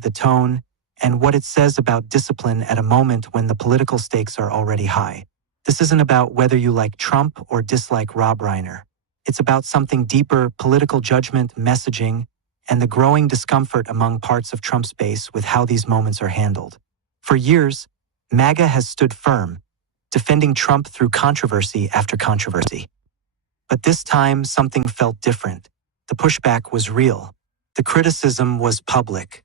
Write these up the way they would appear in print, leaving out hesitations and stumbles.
the tone, and what it says about discipline at a moment when the political stakes are already high. This isn't about whether you like Trump or dislike Rob Reiner. It's about something deeper: political judgment, messaging, and the growing discomfort among parts of Trump's base with how these moments are handled. For years, MAGA has stood firm, defending Trump through controversy after controversy. But this time, something felt different. The pushback was real. The criticism was public.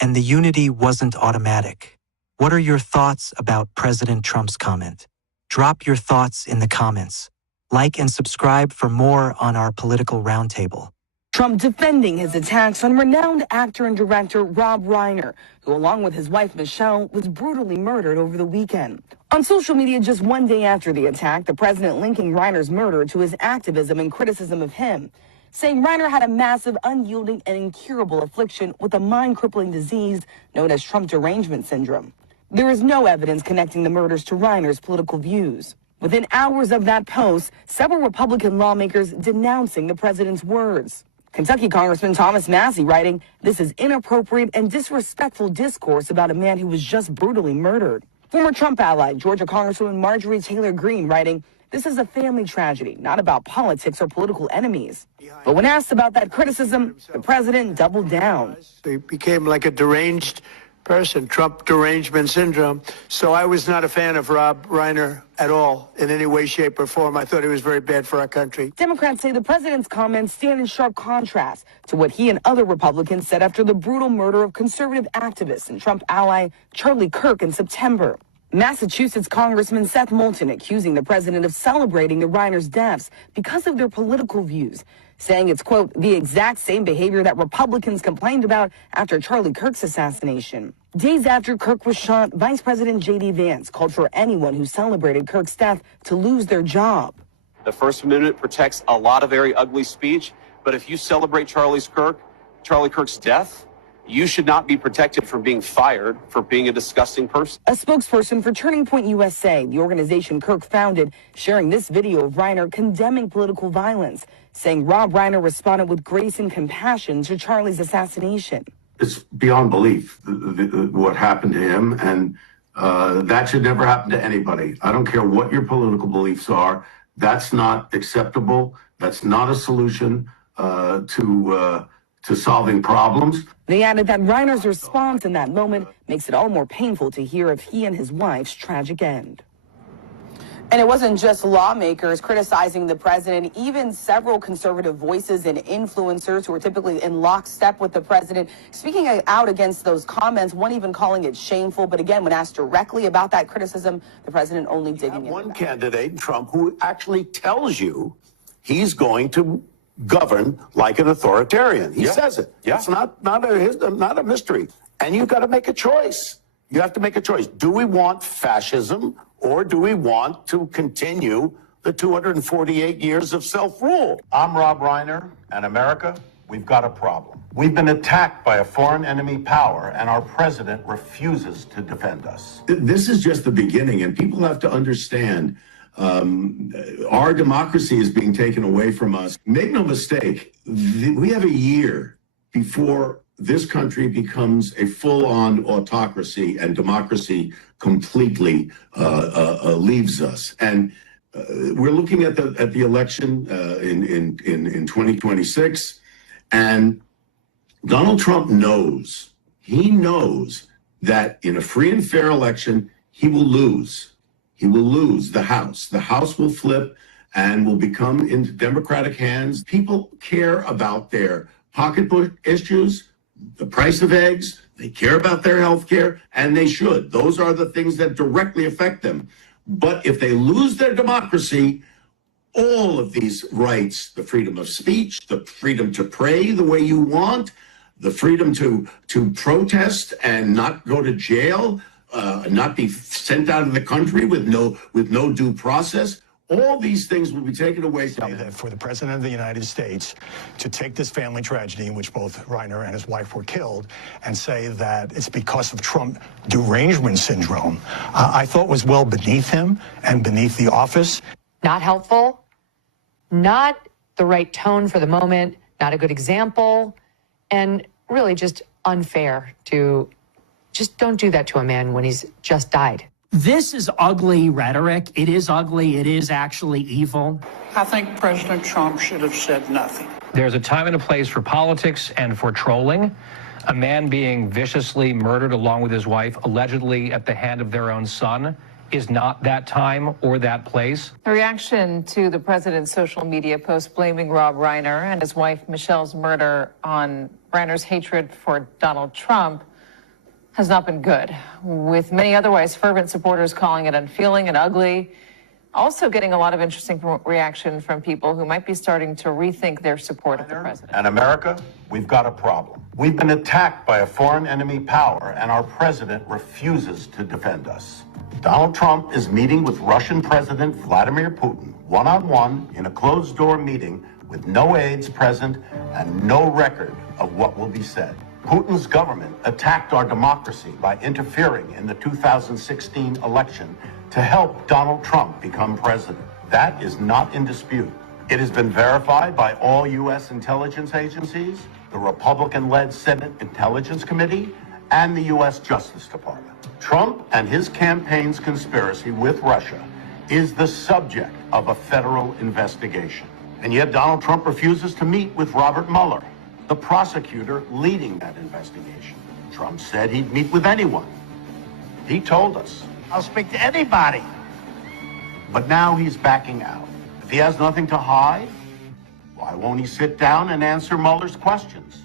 And the unity wasn't automatic. What are your thoughts about President Trump's comment? Drop your thoughts in the comments. Like and subscribe for more on our political roundtable. Trump defending his attacks on renowned actor and director Rob Reiner, who along with his wife Michelle was brutally murdered over the weekend. On social media just one day after the attack, the president linking Reiner's murder to his activism and criticism of him, saying Reiner had a massive, unyielding, and incurable affliction with a mind-crippling disease known as Trump derangement syndrome. There is no evidence connecting the murders to Reiner's political views. Within hours of that post, several Republican lawmakers denouncing the president's words. Kentucky Congressman Thomas Massie writing, "This is inappropriate and disrespectful discourse about a man who was just brutally murdered." Former Trump ally Georgia Congresswoman Marjorie Taylor Greene writing, "This is a family tragedy, not about politics or political enemies." But when asked about that criticism, the president doubled down. He became like a deranged person, Trump derangement syndrome. So I was not a fan of Rob Reiner at all, in any way, shape, or form. I thought he was very bad for our country. Democrats say the president's comments stand in sharp contrast to what he and other Republicans said after the brutal murder of conservative activist and Trump ally Charlie Kirk in September. Massachusetts Congressman Seth Moulton accusing the president of celebrating the Reiner's deaths because of their political views, saying it's, quote, the exact same behavior that Republicans complained about after Charlie Kirk's assassination. Days after Kirk was shot, Vice President J.D. Vance called for anyone who celebrated Kirk's death to lose their job. The First Amendment protects a lot of very ugly speech, but if you celebrate Charlie Kirk's death, you should not be protected from being fired for being a disgusting person. A spokesperson for Turning Point USA, the organization Kirk founded, sharing this video of Reiner condemning political violence, saying Rob Reiner responded with grace and compassion to Charlie's assassination. It's beyond belief what happened to him, and that should never happen to anybody. I don't care what your political beliefs are. That's not acceptable. That's not a solution to solving problems. They added that Reiner's response in that moment makes it all more painful to hear of he and his wife's tragic end. And it wasn't just lawmakers criticizing the president. Even several conservative voices and influencers who are typically in lockstep with the president speaking out against those comments, one even calling it shameful. But again, when asked directly about that criticism, the president only digging in. One candidate, Trump, who actually tells you he's going to govern like an authoritarian. He says it. It's not a mystery. And you've got to make a choice. You have to make a choice. Do we want fascism, or do we want to continue the 248 years of self-rule? I'm Rob Reiner, and America, we've got a problem. We've been attacked by a foreign enemy power, and our president refuses to defend us. This is just the beginning, and people have to understand our democracy is being taken away from us. Make no mistake, we have a year before this country becomes a full-on autocracy and democracy completely leaves us. And we're looking at the election in 2026, and Donald Trump knows, he knows that in a free and fair election, he will lose. He will lose the House. The House will flip and will become into Democratic hands. People care about their pocketbook issues, the price of eggs. They care about their health care, and they should. Those are the things that directly affect them. But if they lose their democracy, all of these rights, the freedom of speech, the freedom to pray the way you want, the freedom to protest and not go to jail, not be sent out of the country with no due process. All these things will be taken away from them. For the President of the United States to take this family tragedy in which both Reiner and his wife were killed and say that it's because of Trump derangement syndrome, I thought was well beneath him and beneath the office. Not helpful, not the right tone for the moment, not a good example, and really just unfair to just don't do that to a man when he's just died. This is ugly rhetoric. It is ugly. It is actually evil. I think President Trump should have said nothing. There's a time and a place for politics and for trolling. A man being viciously murdered along with his wife, allegedly at the hand of their own son, is not that time or that place. A reaction to the president's social media post blaming Rob Reiner and his wife Michelle's murder on Reiner's hatred for Donald Trump has not been good, with many otherwise fervent supporters calling it unfeeling and ugly. Also getting a lot of interesting reaction from people who might be starting to rethink their support of the president. And America, we've got a problem. We've been attacked by a foreign enemy power, and our president refuses to defend us. Donald Trump is meeting with Russian President Vladimir Putin one-on-one in a closed-door meeting with no aides present and no record of what will be said. Putin's government attacked our democracy by interfering in the 2016 election to help Donald Trump become president. That is not in dispute. It has been verified by all U.S. intelligence agencies, the Republican-led Senate Intelligence Committee, and the U.S. Justice Department. Trump and his campaign's conspiracy with Russia is the subject of a federal investigation. And yet Donald Trump refuses to meet with Robert Mueller, the prosecutor leading that investigation. Trump said he'd meet with anyone. He told us, I'll speak to anybody. but now he's backing out. If he has nothing to hide, why won't he sit down and answer Mueller's questions?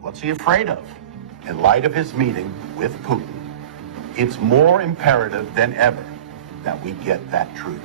What's he afraid of? In light of his meeting with Putin, it's more imperative than ever that we get that truth.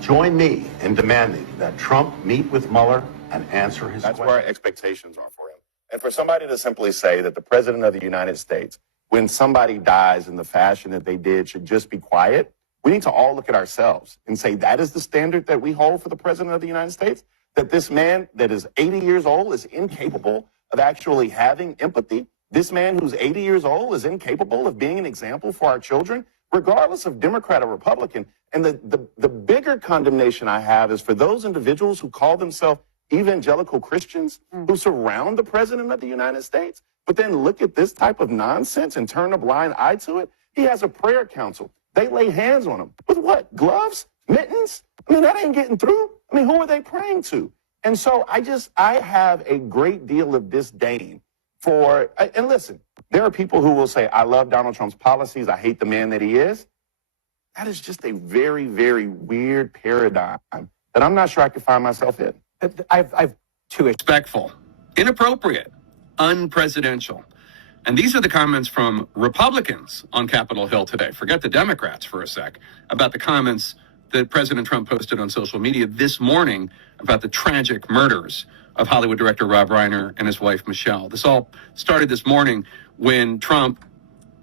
Join me in demanding that Trump meet with Mueller and answer his questions. That's where our expectations are for him. And for somebody to simply say that the president of the United States, when somebody dies in the fashion that they did, should just be quiet, we need to all look at ourselves and say that is the standard that we hold for the president of the United States? That this man that is 80 years old is incapable of actually having empathy? This man who's 80 years old is incapable of being an example for our children, regardless of Democrat or Republican? And the bigger condemnation I have is for those individuals who call themselves evangelical Christians who surround the president of the United States, but then look at this type of nonsense and turn a blind eye to it. He has a prayer council. They lay hands on him. With what? Gloves? Mittens? I mean, that ain't getting through. I mean, who are they praying to? And so I have a great deal of disdain for, and listen, there are people who will say, I love Donald Trump's policies. I hate the man that he is. That is just a very, very weird paradigm that I'm not sure I could find myself in. I've too respectful, inappropriate, unpresidential. And these are the comments from Republicans on Capitol Hill today. Forget the Democrats for a sec about the comments that President Trump posted on social media this morning about the tragic murders of Hollywood director Rob Reiner and his wife, Michelle. This all started this morning when Trump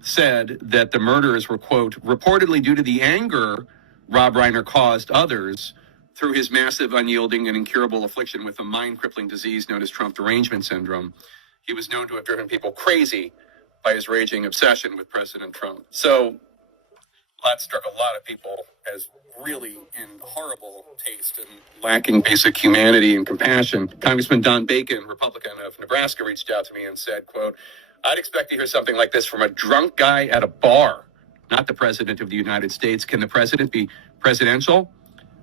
said that the murders were, quote, reportedly due to the anger Rob Reiner caused others through his massive, unyielding, and incurable affliction with a mind-crippling disease known as Trump derangement syndrome. He was known to have driven people crazy by his raging obsession with President Trump. So that struck a lot of people as really in horrible taste and lacking basic humanity and compassion. Congressman Don Bacon, Republican of Nebraska, reached out to me and said, quote, I'd expect to hear something like this from a drunk guy at a bar, not the president of the United States. Can the president be presidential?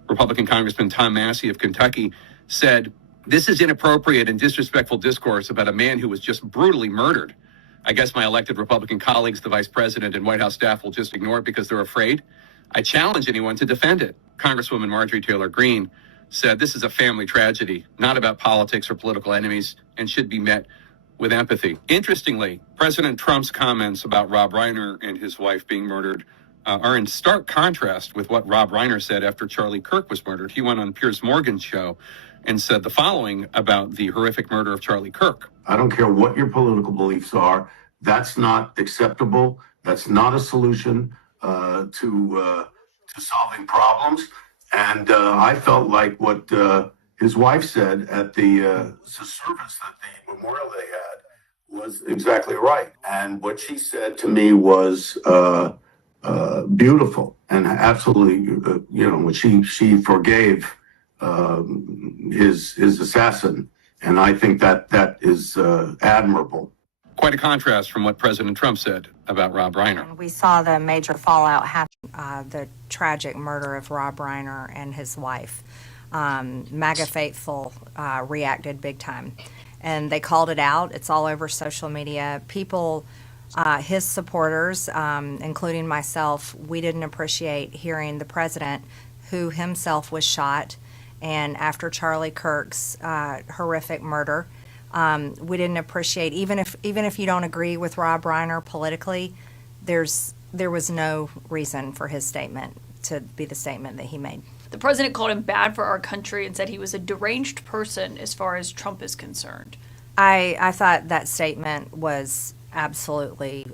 Republican Congressman Tom Massey of Kentucky said, this is inappropriate and disrespectful discourse about a man who was just brutally murdered. I guess my elected Republican colleagues, the vice president and White House staff, will just ignore it because they're afraid. I challenge anyone to defend it. Congresswoman Marjorie Taylor Greene said this is a family tragedy, not about politics or political enemies, and should be met with empathy. Interestingly, President Trump's comments about Rob Reiner and his wife being murdered are in stark contrast with what Rob Reiner said after Charlie Kirk was murdered. He went on Piers Morgan's show and said the following about the horrific murder of Charlie Kirk. I don't care what your political beliefs are. That's not acceptable. That's not a solution to solving problems. And I felt like what his wife said at the service that the Memorial Day had was exactly right. And what she said to me was beautiful and absolutely, when she forgave his assassin. And I think that is admirable. Quite a contrast from what President Trump said about Rob Reiner. We saw the major fallout happen, the tragic murder of Rob Reiner and his wife. MAGA faithful reacted big time, and they called it out. It's all over social media. People, his supporters, including myself, we didn't appreciate hearing the president, who himself was shot, and after Charlie Kirk's horrific murder, we didn't appreciate, even if you don't agree with Rob Reiner politically, there was no reason for his statement to be the statement that he made. The president called him bad for our country and said he was a deranged person as far as Trump is concerned. I thought that statement was absolutely,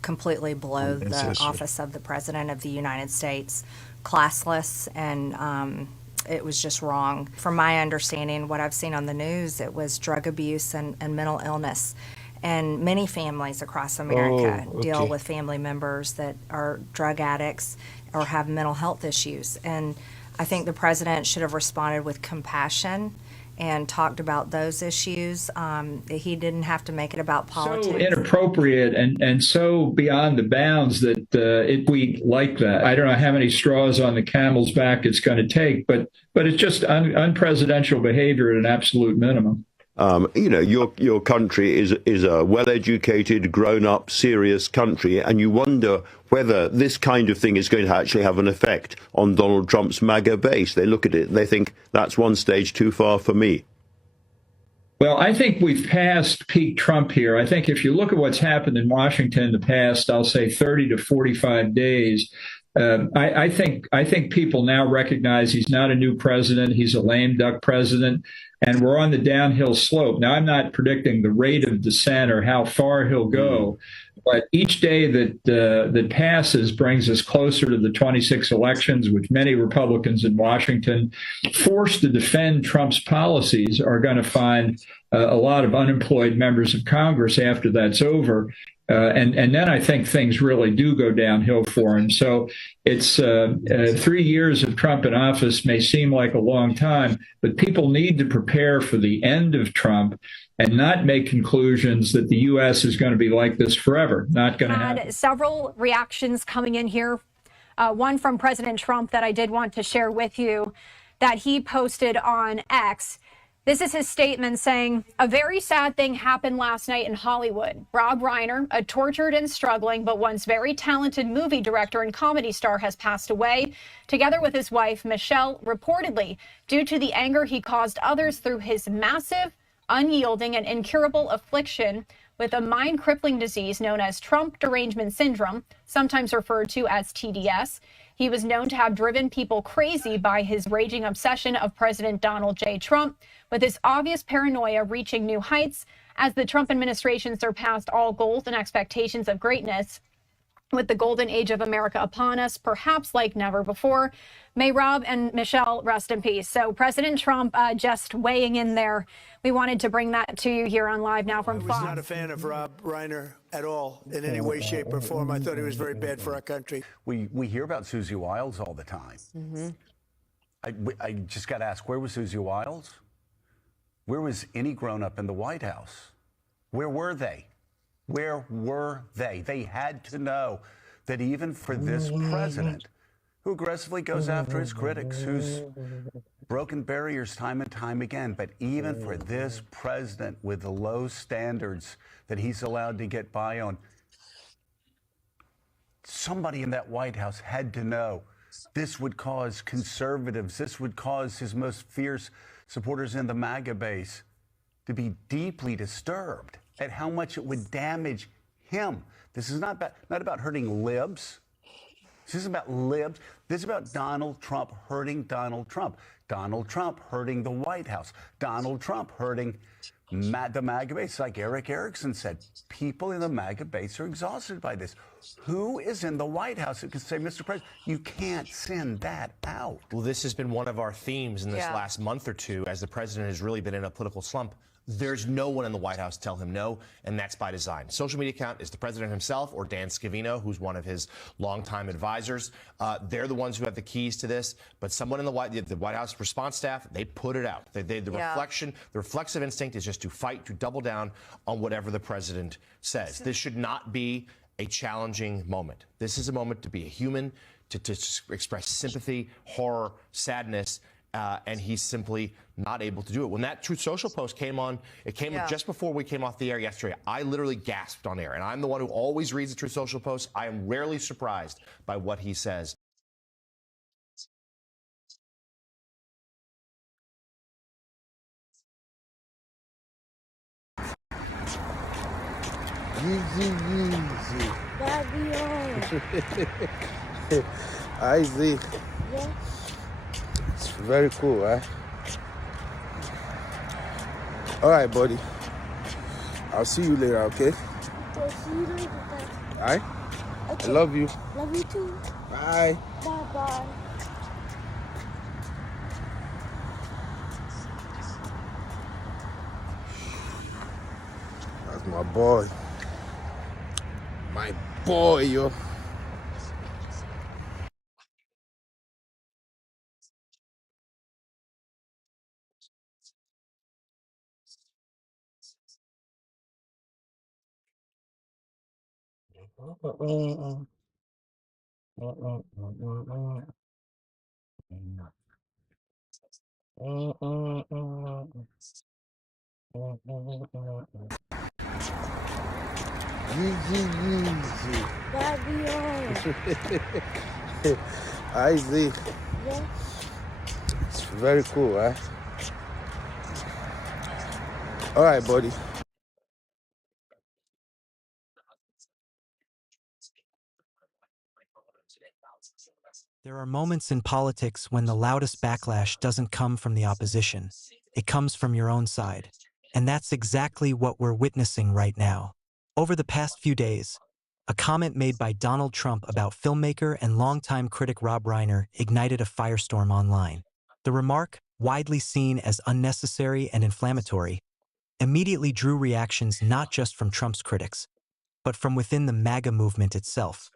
completely below the office of the President of the United States, classless, and it was just wrong. From my understanding, what I've seen on the news, it was drug abuse and mental illness. And many families across America deal with family members that are drug addicts or have mental health issues. And I think the president should have responded with compassion and talked about those issues. He didn't have to make it about politics. So inappropriate and so beyond the bounds that we like that. I don't know how many straws on the camel's back it's going to take, but it's just unpresidential behavior at an absolute minimum. Your country is a well-educated, grown-up, serious country, and you wonder whether this kind of thing is going to actually have an effect on Donald Trump's MAGA base. They look at it and they think that's one stage too far for me. Well, I think we've passed peak Trump here. I think if you look at what's happened in Washington in the past, I'll say 30 to 45 days, I think people now recognize he's not a new president. He's a lame duck president, and we're on the downhill slope. Now, I'm not predicting the rate of descent or how far he'll go, but each day that passes brings us closer to the 26 elections, which many Republicans in Washington, forced to defend Trump's policies, are going to find a lot of unemployed members of Congress after that's over. And then I think things really do go downhill for him. So it's 3 years of Trump in office may seem like a long time, but people need to prepare for the end of Trump and not make conclusions that the U.S. is going to be like this forever. Not going to happen. Several reactions coming in here. One from President Trump that I did want to share with you that he posted on X. This is his statement saying, "A very sad thing happened last night in Hollywood. Rob Reiner, a tortured and struggling but once very talented movie director and comedy star, has passed away, together with his wife, Michelle, reportedly due to the anger he caused others through his massive, unyielding, and incurable affliction with a mind-crippling disease known as Trump derangement syndrome, sometimes referred to as TDS. He was known to have driven people crazy by his raging obsession of President Donald J. Trump, with his obvious paranoia reaching new heights as the Trump administration surpassed all goals and expectations of greatness. With the golden age of America upon us, perhaps like never before. May Rob and Michelle rest in peace." So President Trump just weighing in there. We wanted to bring that to you here on Live Now from Fox. I was not a fan of Rob Reiner at all in any way, shape, or form. I thought he was very bad for our country. We hear about Susie Wiles all the time. I just got to ask, where was Susie Wiles? Where was any grown-up in the White House? Where were they? Where were they? They had to know that even for this president, who aggressively goes after his critics, who's broken barriers time and time again, but even for this president with the low standards that he's allowed to get by on, somebody in that White House had to know this would cause conservatives, this would cause his most fierce supporters in the MAGA base to be deeply disturbed at how much it would damage him. This is not about hurting libs. This isn't about libs. This is about Donald Trump hurting Donald Trump. Donald Trump hurting the White House. Donald Trump hurting the MAGA base. Like Eric Erickson said, people in the MAGA base are exhausted by this. Who is in the White House who can say, Mr. President, you can't send that out? Well, this has been one of our themes in this last month or two as the president has really been in a political slump. there's no one in the White House to tell him no, and that's by design. Social media account is the president himself or Dan Scavino, who's one of his longtime advisors. They're the ones who have the keys to this, but someone in the White House response staff, they put it out. The reflexive instinct is just to fight, to double down on whatever the president says. This should not be a challenging moment. This is a moment to be a human, to express sympathy, horror, sadness, and he's simply not able to do it. When that Truth Social post came on, it came just before we came off the air yesterday. I literally gasped on air, and I'm the one who always reads the Truth Social post. I am rarely surprised by what he says. Easy. I see. Yeah. It's very cool, eh? All right, buddy. I'll see you later, okay? Okay, see you later. All right? Okay. I love you. Love you too. Bye. Bye-bye. That's my boy. My boy, yo. Easy. I see. Yeah. It's very cool, eh? All right, buddy. There are moments in politics when the loudest backlash doesn't come from the opposition. It comes from your own side. And that's exactly what we're witnessing right now. Over the past few days, a comment made by Donald Trump about filmmaker and longtime critic Rob Reiner ignited a firestorm online. The remark, widely seen as unnecessary and inflammatory, immediately drew reactions not just from Trump's critics, but from within the MAGA movement itself.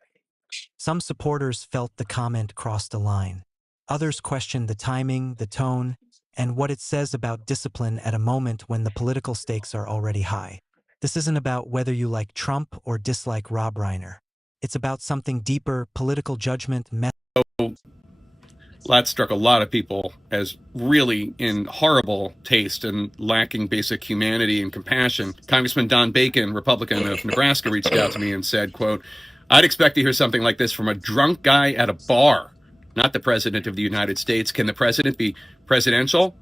Some supporters felt the comment crossed a line. Others questioned the timing, the tone, and what it says about discipline at a moment when the political stakes are already high. This isn't about whether you like Trump or dislike Rob Reiner. It's about something deeper, political judgment. That struck a lot of people as really in horrible taste and lacking basic humanity and compassion. Congressman Don Bacon, Republican of Nebraska, reached out to me and said, quote, "I'd expect to hear something like this from a drunk guy at a bar, not the president of the United States. Can the president be presidential?"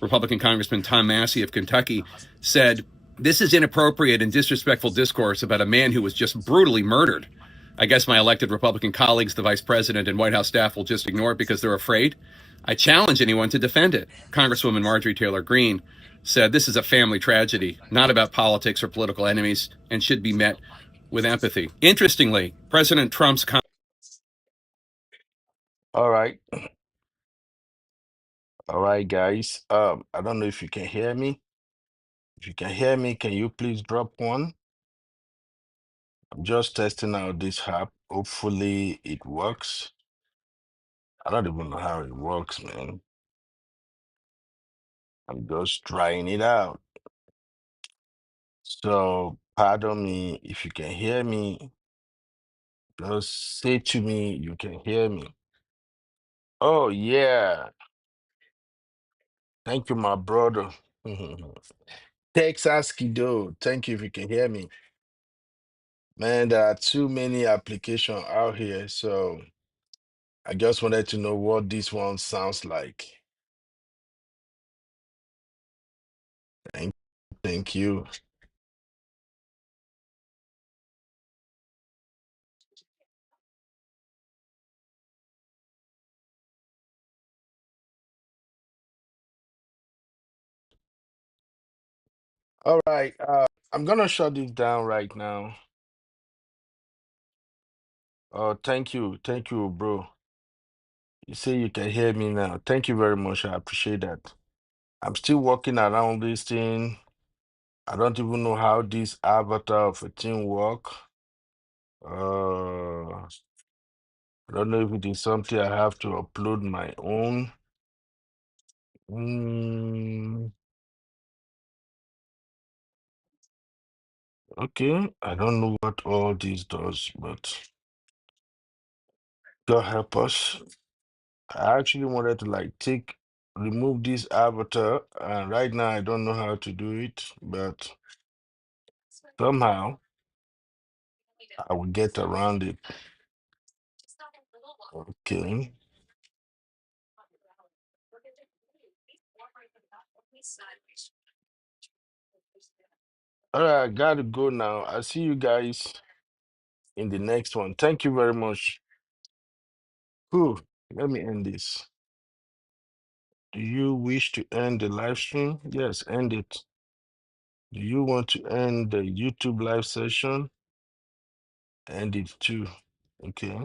Republican Congressman Tom Massey of Kentucky said, "This is inappropriate and disrespectful discourse about a man who was just brutally murdered. I guess my elected Republican colleagues, the vice president and White House staff, will just ignore it because they're afraid. I challenge anyone to defend it." Congresswoman Marjorie Taylor Greene said, "This is a family tragedy, not about politics or political enemies, and should be met with empathy." Interestingly, President Trump's All right. All right, guys. I don't know if you can hear me. If you can hear me, can you please drop one? I'm just testing out this app. Hopefully it works. I don't even know how it works, man. I'm just trying it out. So pardon me if you can hear me. Just say to me you can hear me. Oh yeah. Thank you, my brother. Texas Kido. Thank you if you can hear me. Man, there are too many applications out here, so I just wanted to know what this one sounds like. Thank you. All right, I'm gonna shut this down right now. Thank you, bro. You say you can hear me now. Thank you very much. I appreciate that. I'm still working around this thing. I don't even know how this avatar of a thing work. I don't know if it is something I have to upload my own. Okay, I don't know what all this does, but God help us. I actually wanted to like remove this avatar, and right now I don't know how to do it, but somehow I will get around it. Okay. All right, I gotta go now. I'll see you guys in the next one. Thank you very much. Whew, let me end this. Do you wish to end the live stream? Yes, end it. Do you want to end the YouTube live session? End it too. Okay.